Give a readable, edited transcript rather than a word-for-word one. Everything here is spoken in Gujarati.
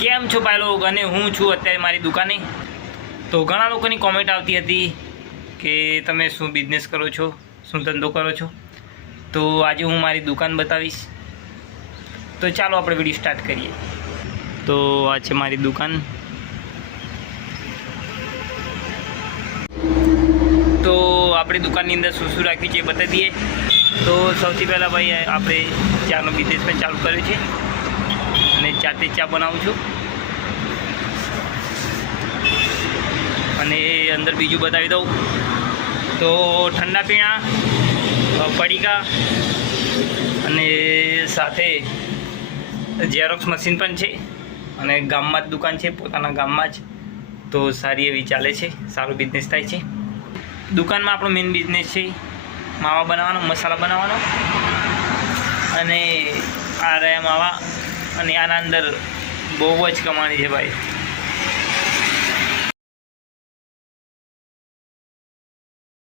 કેમ છો ભાઈ લોગ? અને હું છું અત્યારે મારી દુકાને. તો ઘણા લોકોની કોમેન્ટ આવતી હતી કે તમે શું બિઝનેસ કરો છો, શું ધંધો કરો છો. તો આજે હું મારી દુકાન બતાવીશ. તો ચાલો આપણે વિડીયો સ્ટાર્ટ કરીએ. તો આ છે મારી દુકાન. તો આપણી દુકાનની અંદર શું શું રાખ્યું છે એ બતાવી દઈએ. તો સૌથી પહેલાં ભાઈ આપણે ચાનો બિઝનેસ પણ ચાલુ કર્યો છે અને જાતે ચા બનાવું છું. અને અંદર બીજું બતાવી દઉં તો ઠંડા પીણા, પડીકા અને સાથે ઝેરોક્સ મશીન પણ છે. અને ગામમાં જ દુકાન છે, પોતાના ગામમાં જ. તો સારી એવી ચાલે છે, સારો બિઝનેસ થાય છે. દુકાનમાં આપણો મેઇન બિઝનેસ છે માવા બનાવવાનો, મસાલા બનાવવાનો. અને આ રહ્યા માવા. અને આના અંદર બહુ જ કમાણી છે ભાઈ.